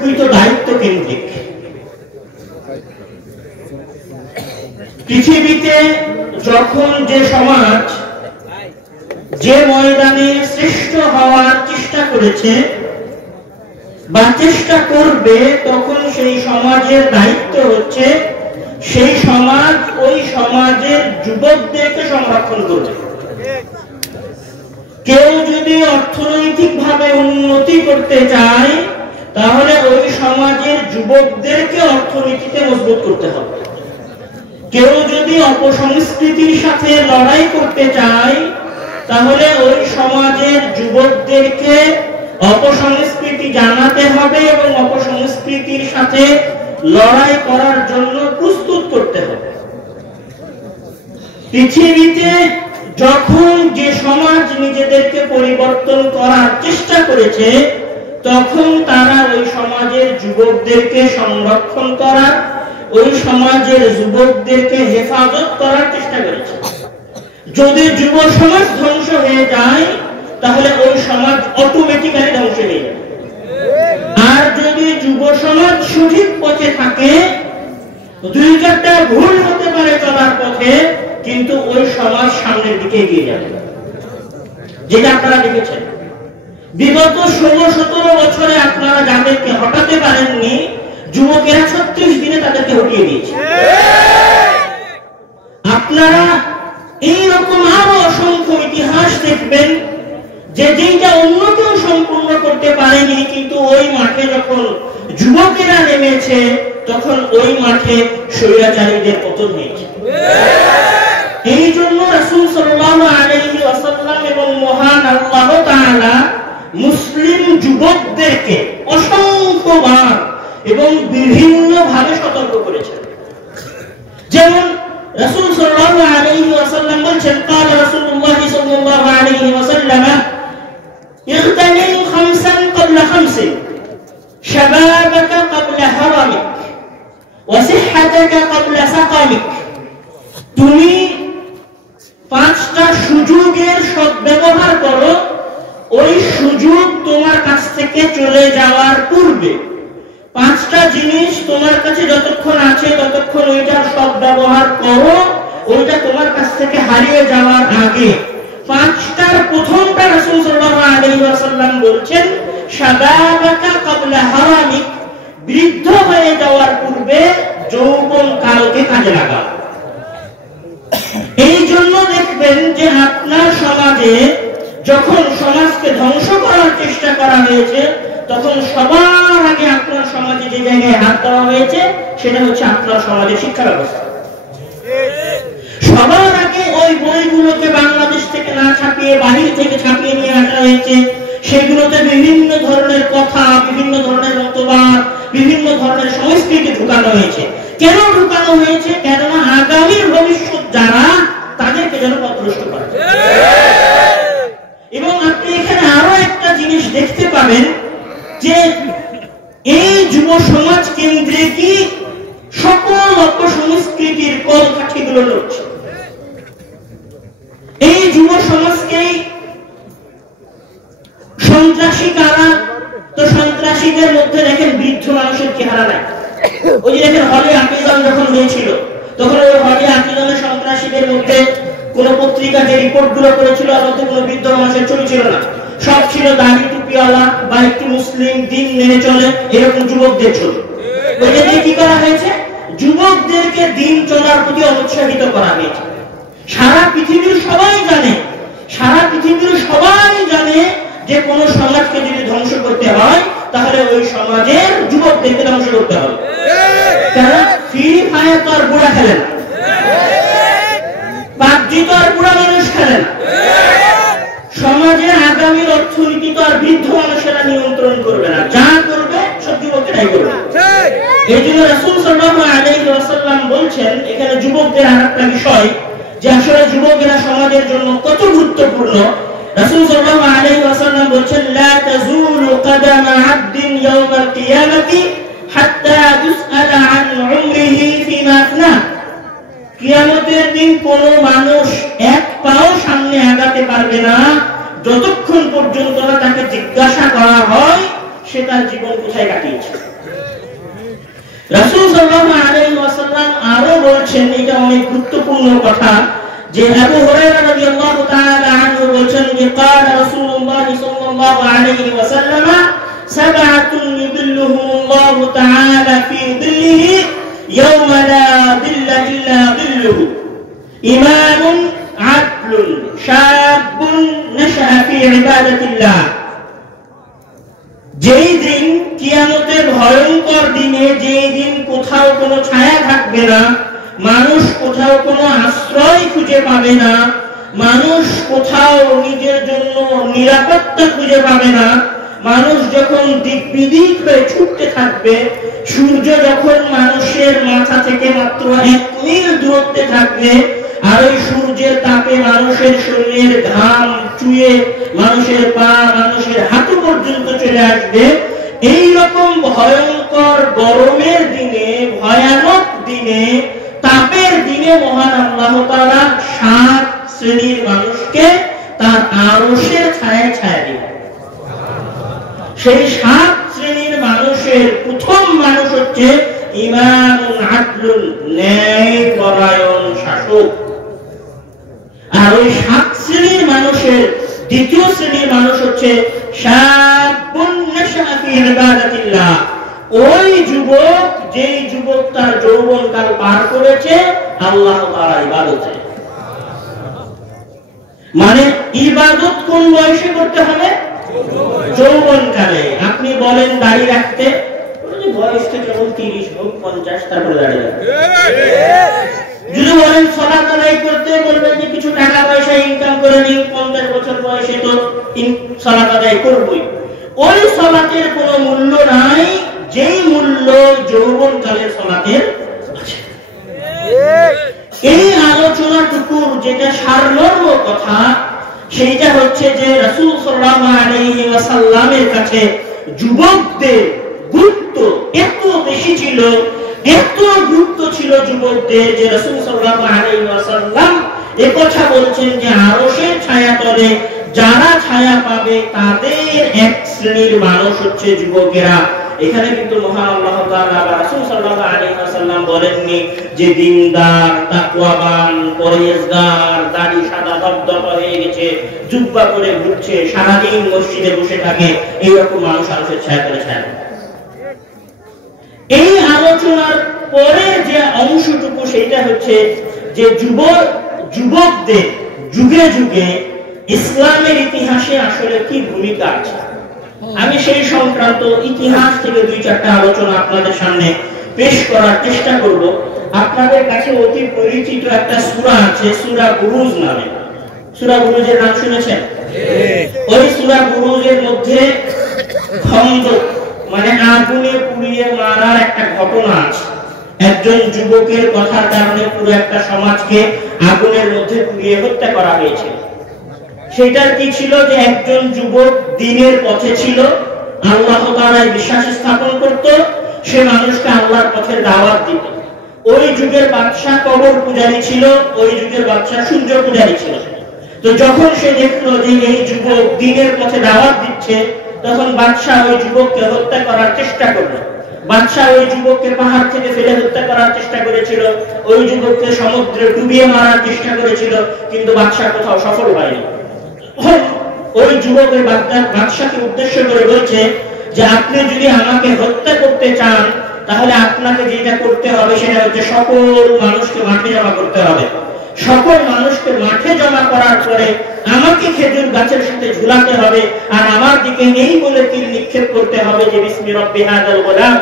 প্রকৃত দায়িত্ব কেন্দ্রিক। পৃথিবীতে যখন যে সমাজ যে ময়দানে শ্রেষ্ঠ হওয়ার চেষ্টা করেছে বা চেষ্টা করবে, তখন সেই সমাজের দায়িত্ব হচ্ছে সেই সমাজ ওই সমাজের যুবকদেরকে সংরক্ষণ করবে। কেউ যদি অর্থনৈতিকভাবে উন্নতি করতে চায়, তাহলে ওই সমাজের যুবকদেরকে অর্থনীতিতে মজবুত করতে হবে। কেউ যদি অপসংস্কৃতির সাথে লড়াই করতে চায়, তাহলে ওই সমাজের যুবকদেরকে অপসংস্কৃতি জানাতে হবে এবং অপসংস্কৃতির সাথে লড়াই করার জন্য প্রস্তুত করতে হবে। পৃথিবীতে যখন যে সমাজ নিজেদেরকে পরিবর্তন করার চেষ্টা করেছে, তখন তারা ওই সমাজের যুবকদেরকে সংরক্ষণ করার, ওই সমাজের যুবকদেরকে হেফাজত করার চেষ্টা করেছে। যদি যুব সমাজ ধ্বংস হয়ে যায়, তাহলে ওই সমাজ অটোমেটিক্যালি ধ্বংস হয়ে যাবে। আর যদি যুব সমাজ সঠিক পথে থাকে, দুই চারটা ভুল হতে পারে চলার পথে, কিন্তু ওই সমাজ সামনের দিকে এগিয়ে যাবে। যেটা আপনারা দেখেছেন বিগত 16-17 বছরে, আপনারা যাদেরকে হটাতে পারেননি, যুবকেরা 36 দিনে তাদেরকে হটিয়ে দিয়েছে। আপনারা এইরকম আরো অসংখ্য ইতিহাস দেখবেন যে যেটা অন্য কেউ সম্পূর্ণ করতে পারেনি, কিন্তু ওই মাঠে যখন যুবকেরা নেমেছে, তখন ওই মাঠে স্বৈরাচারীদের পতন হয়েছে। এই জন্য রাসূল সাল্লাল্লাহু আলাইহি ওয়াসাল্লাম এবং মহান আল্লাহ তাআলা মুসলিম যুবকদেরকে অসংখ্যবার এবং বিভিন্ন ভাবে সতর্ক করেছেন। যেমন রাসূল সাল্লাল্লাহু আলাইহি ওয়াসাল্লাম বলেছেন, قال رسول الله صلى الله عليه وسلم اغتنم خمسا قبل خمس شبابك قبل هرمك وصحتك قبل سقمك। তুমি 5টা সুযোগের সদ্ব্যবহার করো, ওই সুযোগ তোমার কাছ থেকে চলে যাওয়ার পূর্বে। 5টা জিনিস তোমার কাছে যতক্ষণ আছে ততক্ষণ ওইটার সদ্ব্যবহার করো, ওইটা তোমার কাছ থেকে হারিয়ে যাওয়ার আগে। 5টার প্রথমটা রাসূল সাল্লাল্লাহু আলাইহি ওয়াসাল্লাম বলছেন, শাবাবাকা ক্বাবলা হারামিক, বৃদ্ধ হয়ে যাওয়ার পূর্বে যৌবন কালকে কাজে লাগাও। এই জন্য দেখবেন যে আপনার সমাজে যখন সমাজকে ধ্বংস করার চেষ্টা করা হয়েছে, তখন সবার আগে আপনার সমাজে যে জায়গায় হাত দেওয়া হয়েছে, সেটা হচ্ছে আপনার সমাজের শিক্ষা ব্যবস্থা। সবার আগে ওই বইগুলোকে বাংলাদেশ থেকে না ছাপিয়ে বাহির থেকে ছাপিয়ে নিয়ে আসা হয়েছে। সেগুলোতে বিভিন্ন ধরনের কথা, বিভিন্ন ধরনের মতবাদ, বিভিন্ন ধরনের সংস্কৃতি ঢুকানো হয়েছে। কেন ঢুকানো হয়েছে? কেননা আগামীর ভবিষ্যৎ যারা, তাদেরকে যেন পথভ্রষ্ট করে। এবং আপনি এখানে আরো একটা জিনিস দেখতে পাবেন যে এই যুব সমাজ কেন্দ্রে কি সকল অপসংস্কৃতির কলকাঠিগুলো লড়ছে। এই যুব সমাজকেই সন্ত্রাসী কারা, তো সন্ত্রাসীদের মধ্যে দেখেন বৃদ্ধ মানুষের চেহারা নাই। ওই যে দেখেন হলে আকিদান যখন হয়েছিল, তখন ওই হলে আকিদানের সন্ত্রাসীদের মধ্যে কোন পত্রিকা যে রিপোর্ট গুলো করেছিল, আর মধ্যে কোন বৃদ্ধ মানুষের ছবি ছিল না। সব ছিল দাড়ি টুপিওয়ালা বা একটু মুসলিম, দিন মেনে চলে এরকম যুবকদের ছবি। ওইটা দিয়ে কি করা হয়েছে? যুবকদেরকে দিন চলার প্রতি অনুৎসাহিত করা হয়েছে। সারা পৃথিবীর সবাই জানে, সারা পৃথিবীর সবাই জানে যে কোন সমাজকে যদি ধ্বংস করতে হয়, তাহলে ওই সমাজের যুবকদেরকে ধ্বংস করতে হবে। কারণ ফ্রি ফায়ার তো আর বুড়া খেলে না, পাবজি তো আর বুড়া মানুষ খেলে না, সমাজের আগামীর অর্থনীতি তো আর বৃদ্ধ মানুষেরা নিয়ন্ত্রণ করবে না, যা করবে সব যুবকেরাই করবে। এই জন্য রাসূল সাল্লাল্লাহু আলাইহি ওয়াসাল্লাম বলছেন এখানে যুবকদের আরেকটা বিষয়, যে আসলে যুবকেরা সমাজের জন্য কত গুরুত্বপূর্ণ। রাসূল সাল্লাল্লাহু আলাইহি ওয়াসাল্লাম বলেছেন, লা তাজুলু কদামা আবদিন ইয়াওমাল কিয়ামাতি হাত্তা ইউসআলা আন উমরিহি ফিমা আফনা। কিয়ামতের দিন কোন মানুষ এক পাও সামনে আগাতে পারবে না যতক্ষণ পর্যন্ত না তাকে জিজ্ঞাসা করা হয় সে তার জীবন কোথায় কাটিয়েছে। রাসূল সাল্লাল্লাহু আলাইহি ওয়াসাল্লাম আরো বলেছেন, এটা অনেক গুরুত্বপূর্ণ কথা, যে আবু হুরায়রা রাদিয়াল্লাহু তাআলা আনহু বলেছেন যে قال রাসূলুল্লাহ সাল্লাল্লাহু আলাইহি ওয়াসাল্লাম সাবআতুন ইযিল্লুহুমুল্লাহু তাআলা ফি যিল্লিহি ইয়াওমা লা যিল্লা ইল্লা যিল্লুহু ইমামুন আদলুন শাবুন নাশআ ফি ইবাদাতিল্লাহ। যেই দিন কিয়ামতের ভয়ঙ্কর দিনে, যেই দিন কোথাও কোনো ছায়া থাকবে না, মানুষ কোথাও কোনো আশ্রয় খুঁজে পাবে না, মানুষ কোথাও নিজের জন্য নিরাপত্তা খুঁজে পাবে না, মানুষ যখন দিক বিদিক হয়ে ছুটতে থাকবে, সূর্য যখন মানুষের মাথা থেকে মাত্র 1 মিল দূরত্বে থাকবে, আর ওই সূর্যের তাপে মানুষের শরীরের ঘাম চুয়ে মানুষের পা, মানুষের হাঁটু পর্যন্ত চলে আসবে, এই রকম ভয়ঙ্কর গরমের দিনে, ভয়ানক দিনে, তাপের দিনে মহান আল্লাহ তাআলা 7 শ্রেণীর মানুষকে তার আরশের ছায়ায় ছায়া দিবেন। সেই 7 শ্রেণীর মানুষের প্রথম মানুষ হচ্ছে ইমামুন আদলুন, ন্যায়পরায়ণ শাসক। আর ওই 7 শ্রেণীর মানুষের দ্বিতীয় শ্রেণীর মানুষ হচ্ছে শাবুন নাশআ ফি ইবাদাতিল্লাহ, ওই যুবক, যেই যুবক তার যৌবনকাল পার করেছে আল্লাহ তাআলার ইবাদতে। মানে ইবাদত কোন বয়সে করতে হবে? যৌবনকালে। আপনি বলেন দাড়ি রাখতে, বয়স তো যখন 30 হোক 50 তারপরে দাড়ি রাখতে। যদি বলেন সালাত আদায় করতে, বলবেন যে কিছু টাকা পয়সা ইনকাম করে নিই, 50 বছর বয়সে তো সালাত আদায় করবই। ওই সালাতের কোনো মূল্য নাই যেই মূল্য যৌবনকালের সালাতের আছে। এই আলোচনাটুকুর যেটা সারমর্ম কথা, সেইটা হচ্ছে যে রাসূল সাল্লাল্লাহু আলাইহি ওয়াসাল্লামের কাছে যুবকদের গুরুত্ব এত বেশি ছিল, এত গুরুত্ব ছিল যুবকদের, যে রাসূল সাল্লাল্লাহু আলাইহি ওয়াসাল্লাম এই কথা বলছেন যে আরশের ছায়াতলে যারা ছায়া পাবে তাদের এক শ্রেণীর মানুষ হচ্ছে যুবকেরা। এখানে কিন্তু মহান আল্লাহ তাআলা বা রাসূল সাল্লাল্লাহু আলাইহি ওয়াসাল্লাম বলেননি যে দিনদার, তাকওয়াবান, পরহেজগার, দাড়ি সাদা দবদবা হয়ে গেছে, জুব্বা পরে ঘুরছে, সারাদিন মসজিদে বসে থাকে, এইরকম মানুষ আরশের ছায়াতলে ছায়া পাবে। এই আলোচনার পরে যে অংশটুকু, সেটা হচ্ছে যে যুবকদের যুগে যুগে ইসলামের ইতিহাসে আসলে কি ভূমিকা আছে। আমি সেই সংক্রান্ত ইতিহাস থেকে 2-4টা আলোচনা আপনাদের সামনে পেশ করার চেষ্টা করব। আপনাদের কাছে অতি পরিচিত একটা সূরা আছে, সূরা বুরুজ নামে। সূরা বুরুজের নাম শুনেছেন? ওই সূরা বুরুজের মধ্যে খন্দক, মানে আগুনে পুড়িয়ে মারার একটা ঘটনা আছে। একজন যুবকের কথার কারণে পুরো একটা সমাজকে আগুনের মধ্যে পুড়িয়ে হত্যা করা হয়েছিল। সেটার কি ছিল? যে একজন যুবক দ্বীনের পথে ছিল, আল্লাহ তাআলায় বিশ্বাস স্থাপন করত, সে মানুষকে আল্লাহর পথে দাওয়াত দিত। ওই যুগের বাদশা কবর পূজারী ছিল, ওই যুগের বাদশা সূর্য পূজারী ছিল। তো যখন সে দেখলো যে এই যুবক দ্বীনের পথে দাওয়াত দিচ্ছে, তখন বাদশা ওই যুবককে হত্যা করার চেষ্টা করলো। বাদশা ওই যুবককে পাহাড় থেকে ফেলে হত্যা করার চেষ্টা করেছিল, ওই যুবককে সমুদ্রে ডুবিয়ে মারার চেষ্টা করেছিল, কিন্তু বাদশা কোথাও সফল হয়নি। ওই যুবক ওই বাদশাকে উদ্দেশ্য করে বলছে যে আপনি যদি আমাকে হত্যা করতে চান, তাহলে আপনাকে যেটা করতে হবে সেটা হচ্ছে সকল মানুষকে মাঠে জমা করতে হবে। সকল মানুষকে মাঠে জমা করার পরে আমাকে খেজুর গাছের সাথে ঝুলাতে হবে, আর আমার দিকে এই বলে তীর নিক্ষেপ করতে হবে যে বিসমি রব্বি হাযাল গোলাম।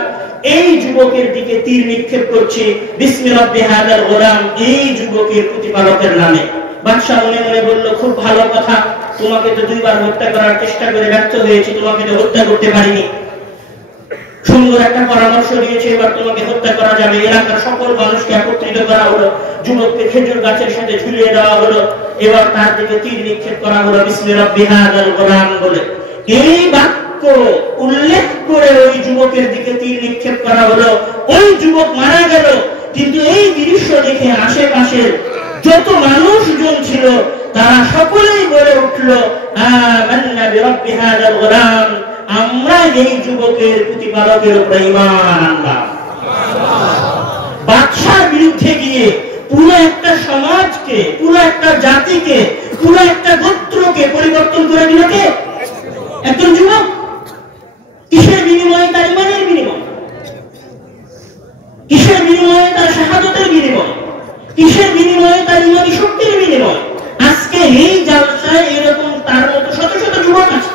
এই যুবকের দিকে তীর নিক্ষেপ করছি, বিসমি রব্বি হাযাল গোলাম, এই যুবকের প্রতিপালকের নামে। বাদশা মনে মনে বলল, খুব ভালো কথা, তোমাকে তো 2 বার হত্যা করার চেষ্টা করে ব্যর্থ হয়েছি, তোমাকে তো হত্যা করতে পারিনি। সুন্দর একটা পরামর্শ দিয়েছে, এবার তোমাকে হত্যা করা যাবে। এলাকার সকল মানুষকে একত্রিত করা হলো, যুবককে খেজুর গাছের সাথে ঝুলিয়ে দেওয়া হলো, এবার তার দিকে তীর নিক্ষেপ করা হলো বিসমি রব্বি হাযাল গোলাম বলে। এই বাক্য উল্লেখ করে ওই যুবকের দিকে তীর নিক্ষেপ করা হলো, ওই যুবক মারা গেল। কিন্তু এই দৃশ্য দেখে আশেপাশের যত মানুষজন ছিল তারা সকলেই বলে উঠল, আমান্না বিরব্বি হাযাল গোলাম, আমরা এই যুবকের প্রতিপালকের উপর ঈমান আনলাম। বাদশার বিরুদ্ধে গিয়ে পুরো একটা সমাজকে, পুরো একটা জাতিকে, পুরো একটা গোত্রকে পরিবর্তন করে দিল কে? একজন যুবক। কিসের বিনিময়ে? তার ইমানের বিনিময়ে। কিসের বিনিময়ে? তার শাহাদাতের বিনিময়ে। কিসের বিনিময়ে? তার ইমানি শক্তির বিনিময়ে। আজকে এই জালসায় এরকম তার মতো শত শত যুবক আছে।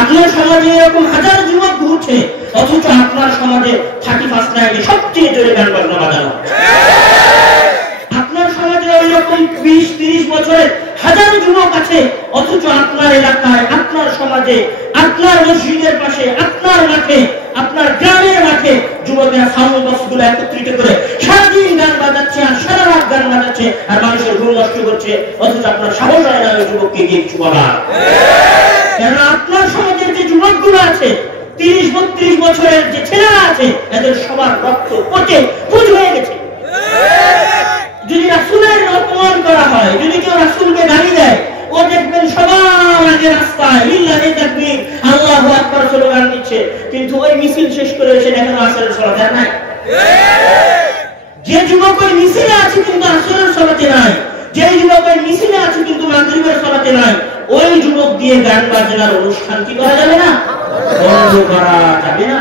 আপনার সমাজে এরকম হাজার যুবক ঘুরছে, অথচ আপনার সমাজে 31 নাইটে সবচেয়ে জোরে গান বাজনা বাজানো। আপনার সমাজে ওইরকম 20-30 বছরের হাজার যুবক আছে, অথচ আপনার এলাকায়, আপনার সমাজে, আপনার মসজিদের পাশে, আপনার মাঠে, আপনার গ্রামের মাঠে যুবকেরা সাউন্ড বক্সগুলো একত্রিত করে সারাদিন গান বাজাচ্ছে আর সারা রাত গান বাজাচ্ছে আর মানুষের ঘুম নষ্ট করছে, অথচ আপনার সাহস হয় না ওই যুবককে গিয়ে কিছু বলা। কেন? আপনার সমাজের যে যুবকগুলো আছে, 30-32 বছরের যে ছেলেরা আছে, এদের সবার রক্ত পচে পুজ হয়ে গেছে। যদি রাসূলের অপমান করা হয়, যদি কেউ রাসূলকে গালি দেয়, ও দেখবেন সবার আগে রাস্তায় লিল্লাহি তাকবীর, আল্লাহু আকবার স্লোগান দিচ্ছে, কিন্তু ওই মিছিল শেষ করে এসে দেখেন আসরের সালাত নাই। যে যুবক ওই মিছিলে আছে কিন্তু আসরের সালাতে নাই, যে যুবক ওই মিছিলে আছে কিন্তু মাগরিবের সালাতে নাই, ওই যুবক দিয়ে গান বাজনার অনুষ্ঠান কি করা যাবে না? বন্ধ করা যাবে না।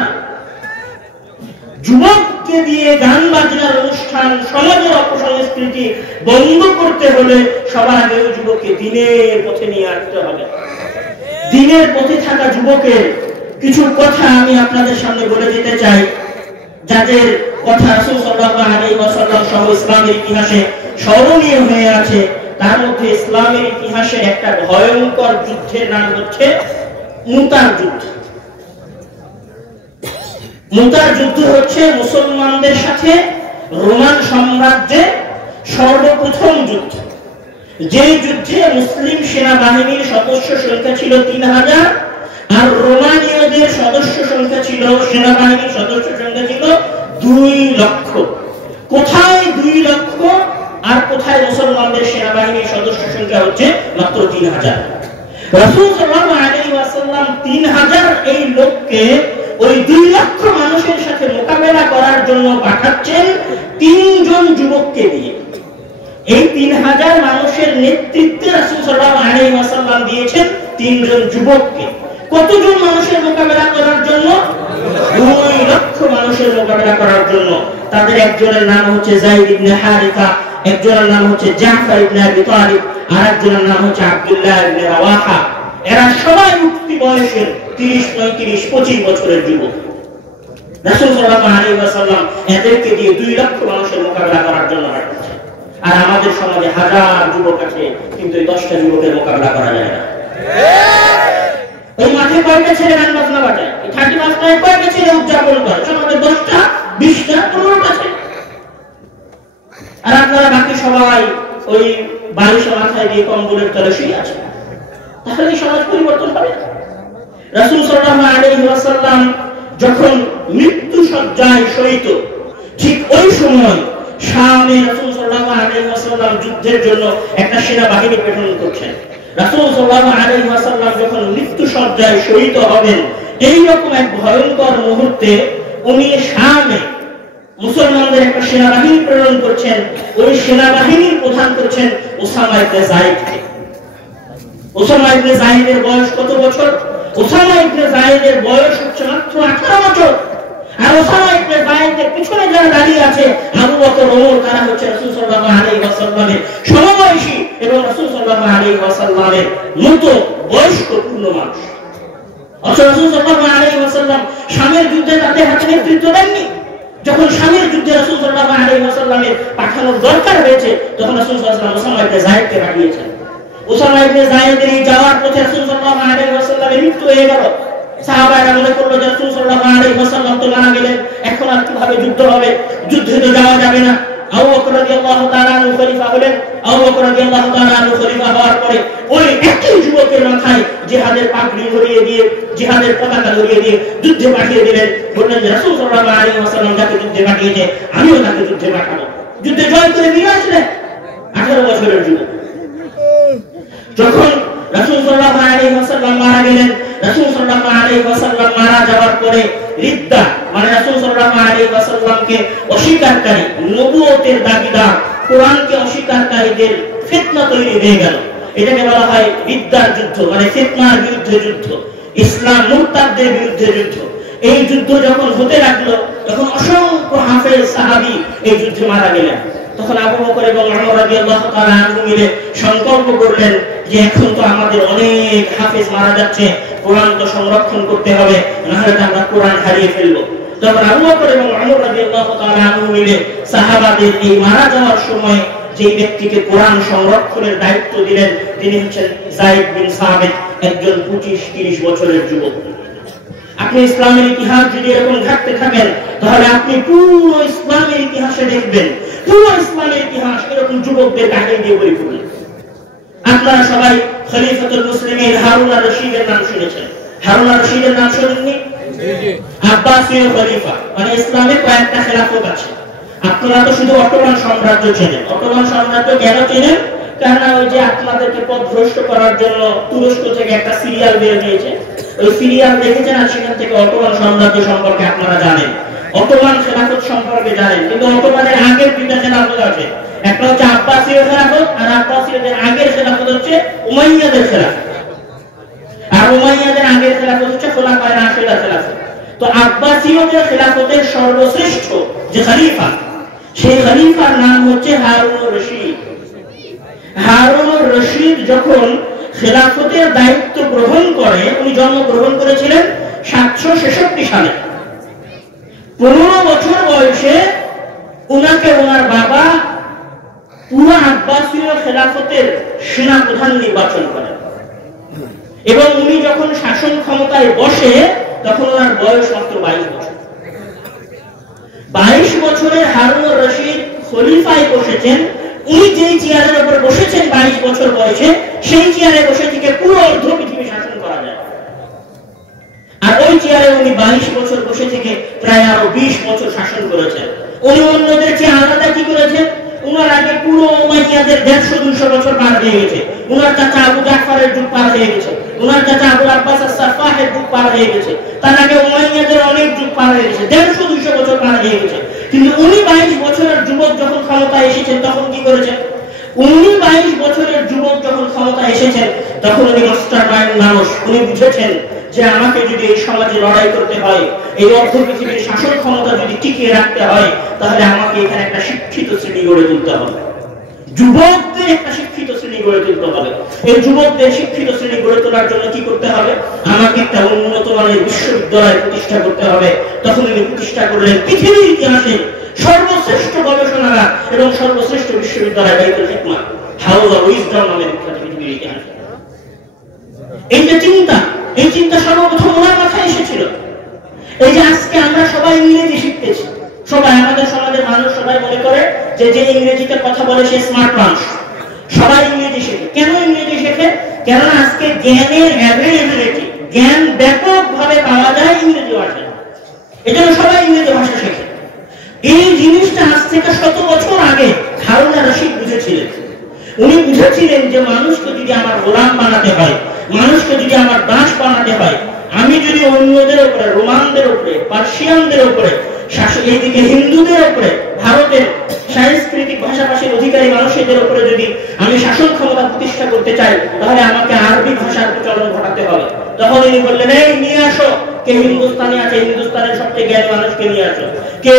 যুবককে দিয়ে গান বাজনার অনুষ্ঠান, সমাজের অপসংস্কৃতি বন্ধ করতে হলে সবার আগে ওই যুবককে দিনের পথে নিয়ে আসতে হবে। দিনের পথে থাকা যুবকের কিছু কথা আমি আপনাদের সামনে বলে দিতে চাই, যাদের কথা রাসূল সাল্লাল্লাহু আলাইহি ওয়াসাল্লাম সহ ইসলামের ইতিহাসে স্মরণীয় হয়ে আছে। তার মধ্যে ইসলামের ইতিহাসে একটা ভয়ঙ্কর যুদ্ধের নাম হচ্ছে মুতার যুদ্ধ। মুতার যুদ্ধ হচ্ছে মুসলমানদের সাথে রোমান সাম্রাজ্যের সর্বপ্রথম যুদ্ধ, যে যুদ্ধে মুসলিম সেনাবাহিনীর সদস্য সংখ্যা ছিল 3000 আর রোমানীয়দের সদস্য সংখ্যা ছিল, সেনাবাহিনীর সদস্য সংখ্যা ছিল 2 লক্ষ। কোথায় 2 লক্ষ আর কোথায় মুসলমানদের সেনাবাহিনীর সদস্য সংখ্যা হচ্ছে মাত্র 3000। রাসূল সাল্লাল্লাহু আলাইহি ওয়াসাল্লাম 3000 এই লোককে ওই 2 লক্ষ মানুষের সাথে মোকাবেলা করার জন্য পাঠাচ্ছেন 3 জন যুবককে দিয়ে। এই 3000 মানুষের নেতৃত্বে রাসূল সাল্লাল্লাহু আলাইহি ওয়াসাল্লাম দিয়েছেন 3 জন যুবককে। কতজন মানুষের মোকাবেলা করার জন্য? 2 লক্ষ মানুষের মোকাবেলা করার জন্য। তাদের একজনের নাম হচ্ছে যায়েদ ইবনে হারিসা, একজনের নাম হচ্ছে জাফর ইবনে আবি তালিব, আর একজনের নাম হচ্ছে আব্দুল্লাহ ইবনে রাওয়াহা। এরা সবাই উঠতি বয়সের 30, 35, 25 বছরের যুবক। রাসূল সাল্লাল্লাহু আলাইহি ওয়াসাল্লাম এদেরকে দিয়ে 2 লক্ষ মানুষের মোকাবেলা করার জন্য পাঠাচ্ছেন। আর আমাদের সমাজে হাজার যুবক আছে, কিন্তু এই 10টা যুবকের মোকাবেলা করা যায় না। ওই মাঠে কয়টা ছেলে গান বাজনা বাজায়? 31 নাইট কয়টা ছেলে উদযাপন করে? সমাজে 10টা, 20টা, 15টা ছেলে। আর আপনারা বাকি সবাই ওই বালিশ মাথায় দিয়ে কম্বলের তলে শুয়ে আছে। তাহলে এই সমাজ পরিবর্তন হবে না। রাসূল সাল্লাল্লাহু আলাইহি ওয়াসাল্লাম যখন মৃত্যু শয্যায় শয়িত, ঠিক ওই সময় শামে রাসূল সাল্লাল্লাহু আলাইহি ওয়াসাল্লাম যুদ্ধের জন্য একটা সেনাবাহিনী প্রেরণ করছেন। রাসূল সাল্লাল্লাহু আলাইহি ওয়াসাল্লাম যখন মৃত্যু শয্যায় শয়িত হবেন, এই রকম এক ভয়ঙ্কর মুহূর্তে উনি শামে মুসলমানদের একটা সেনাবাহিনী প্রেরণ করছেন। ওই সেনাবাহিনীর প্রধান করছেন উসামা ইবনে যায়েদকে। উসামা ইবনে যায়েদের বয়স কত বছর? উসামা ইবনে যায়েদের বয়স হচ্ছে মাত্র 18 বছর। আর উসামা ইবনে যায়েদের পিছনে যারা দাঁড়িয়ে আছে, আবু বকর, ওমর, তারা হচ্ছে রাসূল সাল্লাল্লাহু আলাইহি ওয়াসাল্লামের সমবয়সী এবং রাসূল সাল্লাল্লাহু আলাইহি ওয়াসাল্লামের মতো বয়স্ক পূর্ণ মানুষ। অথচ রাসূল সাল্লাল্লাহু আলাইহি ওয়াসাল্লাম শামের যুদ্ধে তাদের হাতে নেতৃত্ব দেননি। যখন শামের যুদ্ধে রাসূল সাল্লাল্লাহু আলাইহি ওয়াসাল্লামের পাঠানোর দরকার হয়েছে, তখন রাসূল সাল্লাল্লাহু আলাইহি ওয়াসাল্লাম উসামা ইবনে যায়েদকে পাঠিয়েছেন। উসামা ইবনে যায়েদের এই যাওয়ার পথে রাসূল সাল্লাল্লাহু আলাইহি ওয়াসাল্লামের মৃত্যু হয়ে গেল। সাহাবারা মনে করলো যে রাসূল সাল্লাল্লাহু আলাইহি ওয়াসাল্লাম তো মারা গেলেন, এখন আর কিভাবে যুদ্ধ হবে? যুদ্ধে তো যাওয়া যাবে না। আবু বকর রাদিয়াল্লাহু তাআলা আনহু খলিফা হলেন। আবু বকর রাদিয়াল্লাহু তাআলা আনহু খলিফা হওয়ার পরে ওই একই যুবকের মাথায় জিহাদের পাগড়ি ধরিয়ে দিয়ে, জিহাদের পতাকা ধরিয়ে দিয়ে যুদ্ধে পাঠিয়ে দিলেন। বললেন যে রাসূল সাল্লাল্লাহু আলাইহি ওয়াসাল্লাম যাকে যুদ্ধে পাঠিয়েছে, আমিও তাকে যুদ্ধে পাঠাবো। যুদ্ধে জয় করে নিয়ে আসলেন 18 বছরের যুবক। যখন রাসূল সাল্লাল্লাহু আলাইহি ওয়াসাল্লাম মারা গেলেন, রাসূল সাল্লাল্লাহু আলাইহি ওয়াসাল্লাম মারা যাওয়ার পরে রিদ্দা, মানে রাসূল সাল্লাল্লাহু আলাইহি ওয়াসাল্লামকে অস্বীকারী, নবুয়তের দাবিদার, কোরআনকে অস্বীকারীদের ফিতনা তৈরি হয়ে গেল। এটাকে বলা হয় রিদ্দার যুদ্ধ, মানে ফিতনার বিরুদ্ধে যুদ্ধ, ইসলাম মুরতাদদের বিরুদ্ধে যুদ্ধ। এই যুদ্ধ যখন হতে লাগলো তখন অসংখ্য হাফেজ সাহাবী এই যুদ্ধে মারা গেলেন। তখন আবু বকর এবং ওমর রাদিয়াল্লাহু তাআলা আনহু মিলে সংকল্প করলেন যে এখন তো আমাদের অনেক হাফেজ মারা যাচ্ছে, কোরআন তো সংরক্ষণ করতে হবে, না হলে আমরা কোরআন হারিয়ে ফেলবো। তখন আবু বকর এবং ওমর রাদিয়াল্লাহু তাআলা আনহু মিলে সাহাবাদের এই মারা যাওয়ার সময় যে ব্যক্তিকে কোরআন সংরক্ষণের দায়িত্ব দিলেন তিনি হচ্ছেন যায়েদ বিন সাবিত, একজন 25-30 বছরের যুবক। আপনি ইসলামের ইতিহাস যদি এরকম ঘাটতে থাকেন তাহলে আপনি পুরো ইসলামের ইতিহাসে দেখবেন পুরো ইসলামের ইতিহাস এরকম যুবকদের কাহিনী দিয়ে পরিপূর্ণ। আপনারা সবাই খলিফাতুল মুসলিমিন হারুন আর-রশিদের নাম শুনেছেন। হারুন আর-রশিদের নাম শুনেননি? আব্বাসীয় খলিফা, মানে ইসলামের কয়েকটা খেলাফত আছে। আপনারা তো শুধু অটোমান সাম্রাজ্য চেনেন। অটোমান সাম্রাজ্য কেন চেনেন? কারণ ওই যে আপনাদেরকে পথভ্রষ্ট করার জন্য তুরস্ক থেকে একটা সিরিয়াল বের হয়েছে, ওই সিরিয়াল দেখেছেন আর সেখান থেকে অটোমান সাম্রাজ্য সম্পর্কে আপনারা জানেন, অটোমান খেলাফত সম্পর্কে জানেন। কিন্তু অটোমানের আগের দুইটা খেলাফত আছে, একটা হচ্ছে আব্বাসীয় খেলাফত আর আব্বাসীয়দের আগের খেলাফত হচ্ছে উমাইয়াদের খেলাফত, আর উমাইয়াদের আগের খেলাফত হচ্ছে খোলাফায়ে রাশিদা খেলাফত। তো আব্বাসীয়দের খেলাফতের সর্বশ্রেষ্ঠ যে খলিফা, সেই খলিফার নাম হচ্ছে হারুন আর-রশিদ। হারুন আর-রশিদ যখন খেলাফতের দায়িত্ব গ্রহণ করে, উনি জন্মগ্রহণ করেছিলেন 766 সালে। 15 বছর বয়সে উনাকে ওনার বাবা পুরো আব্বাসীয় খেলাফতের সেনা প্রধান নির্বাচন করেন এবং উনি যখন শাসন ক্ষমতায় বসে তখন ওনার বয়স মাত্র 22 বছর। 22 বছরের হারুন আর-রশিদ খলিফায় বসেছেন। উনি যেই চেয়ারের উপর বসেছেন 22 বছর বয়সে, সেই চেয়ারে বসে থেকে পুরো অর্ধ পৃথিবী শাসন করা যায়। আর ওই চেয়ারে উনি 22 বছর বসে থেকে প্রায় আরো 20 বছর শাসন করেছেন। উনি অন্যদের চেয়ে আলাদা কি করেছেন? উনার আগে পুরো উমাইয়াদের 150-200 বছর পার হয়ে গেছে। উনার চাচা আবু জাফরের যুগ পার হয়ে গেছে, উনার চাচা আবুল আব্বাস আস-সাফাহের যুগ পার হয়ে গেছে, তার আগে উমাইয়াদের অনেক যুগ পার হয়ে গেছে, 150-200 বছর পার হয়ে গেছে। কিন্তু উনি 22 বছরের যুবক যখন ক্ষমতায় এসেছেন তখন কি করেছেন? উনি 22 বছরের যুবক যখন ক্ষমতায় এসেছেন তখন উনি মাস্টার মাইন্ড মানুষ। উনি বুঝেছেন যে আমাকে যদি এই সমাজে লড়াই করতে হয়, এই অর্ধ পৃথিবীর শাসন ক্ষমতা যদি টিকিয়ে রাখতে হয়, তাহলে আমাকে এখানে একটা শিক্ষিত শ্রেণী গড়ে তুলতে হবে, যুবকদের একটা শিক্ষিত শ্রেণী গড়ে তুলতে হবে। এই যুবকদের শিক্ষিত শ্রেণী গড়ে তোলার জন্য কি করতে হবে? আমাকে একটা উন্নত মানের বিশ্ববিদ্যালয় প্রতিষ্ঠা করতে হবে। তখন উনি প্রতিষ্ঠা করলেন পৃথিবীর ইতিহাসে সর্বশ্রেষ্ঠ গবেষণাগার এবং সর্বশ্রেষ্ঠ বিশ্ববিদ্যালয় বাইতুল হিকমা, হাউস অফ উইজডম নামে বিখ্যাত পৃথিবীর ইতিহাসে। এই যে চিন্তা, এই চিন্তা সর্বপ্রথম ওনার মাথায় এসেছিল। এই যে আজকে আমরা সবাই ইংরেজি শিখতেছি, সবাই আমাদের সমাজের মানুষ সবাই মনে করে যে যে ইংরেজিতে কথা বলে সে স্মার্ট মানুষ, সবাই ইংরেজি শেখে। কেন ইংরেজি শেখে? কেননা আজকে জ্ঞানের অ্যাভেলেবিলিটি, জ্ঞান ব্যাপকভাবে পাওয়া যায় ইংরেজি ভাষায়, এজন্য সবাই ইংরেজি ভাষা শেখে। এই জিনিসটা আজ থেকে 100 বছর আগে হারুন আর-রশিদ বুঝেছিলেন। উনি বুঝেছিলেন যে মানুষকে যদি আমার গোলাম বানাতে হয়, মানুষকে যদি আমার দাস বানাতে হয়, আমি যদি অন্যদের উপরে, রোমানদের উপরে, পার্সিয়ানদের উপরে, এইদিকে হিন্দুদের উপরে, ভারতের সাংস্কৃতিক ভাষাভাষীর অধিকারী মানুষদের উপরে যদি আমি শাসন ক্ষমতা প্রতিষ্ঠা করতে চাই, তাহলে আমাকে আরবি ভাষার প্রচলন ঘটাতে হবে। তখন তিনি বললেন, এই নিয়ে আসো, কে হিন্দুস্তানি আছে হিন্দুস্তানের সবচেয়ে জ্ঞানী মানুষকে নিয়ে আসো, কে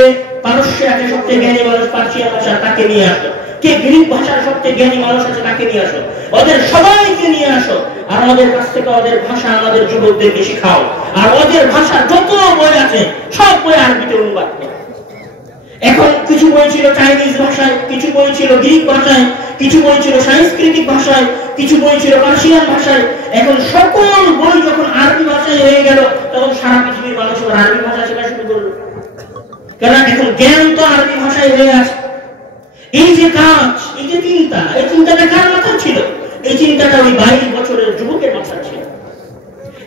পারস্যে আছে সবচেয়ে জ্ঞানী মানুষ পার্সিয়ান ভাষা, তাকে নিয়ে আসো, কে গ্রিক ভাষার সবচেয়ে জ্ঞানী মানুষ আছে তাকে নিয়ে আসো, ওদের সবাইকে নিয়ে আসো, আর ওদের কাছ থেকে ওদের ভাষা আমাদের যুবকদেরকে শেখাও, আর ওদের ভাষা যত বই আছে সব বই আরবিতে অনুবাদ করো। এখন কিছু বই ছিল চাইনিজ ভাষায়, কিছু বই ছিল গ্রিক ভাষায়, কিছু বই ছিল সাংস্কৃতিক ভাষায়, কিছু বই ছিল পার্সিয়ান ভাষায়। এখন সকল বই যখন আরবি ভাষায় হয়ে গেল, তখন সারা পৃথিবীর মানুষ আরবি ভাষা শেখা শুরু করলো, কারণ এখন জ্ঞান তো আরবি ভাষায় হয়ে আছে। এই যে কাজ, এই যে চিন্তা, এই চিন্তাটা কার মাথায় ছিল? এই চিন্তাটা ওই 22 বছরের যুবকের মাথায় ছিল।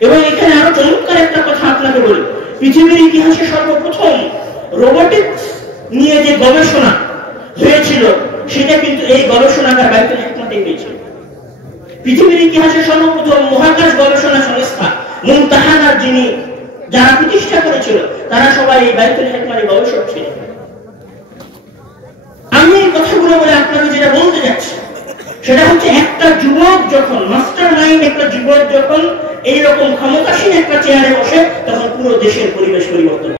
এবং এখানে আরো চমৎকার একটা কথা আপনাকে বলি, পৃথিবীর ইতিহাসে সর্বপ্রথম রোবোটিক্স নিয়ে যে গবেষণা হয়েছিল সেটা কিন্তু এই গবেষণাগার বাইতুল হিকমাতেই হয়েছিল। পৃথিবীর ইতিহাসে সর্বপ্রথম মহাকাশ গবেষণা সংস্থা মুমতাহানার যিনি যারা প্রতিষ্ঠা করেছিল তারা সবাই এই বাইতুল হিকমার গবেষক ছিলেন। আমি এই কথাগুলো বলে আপনাকে যেটা বলতে যাচ্ছি সেটা হচ্ছে, একটা যুবক যখন, মাস্টার মাইন্ড একটা যুবক যখন এইরকম ক্ষমতাসীন একটা চেয়ারে বসে, তখন পুরো দেশের পরিবেশ পরিবর্তন।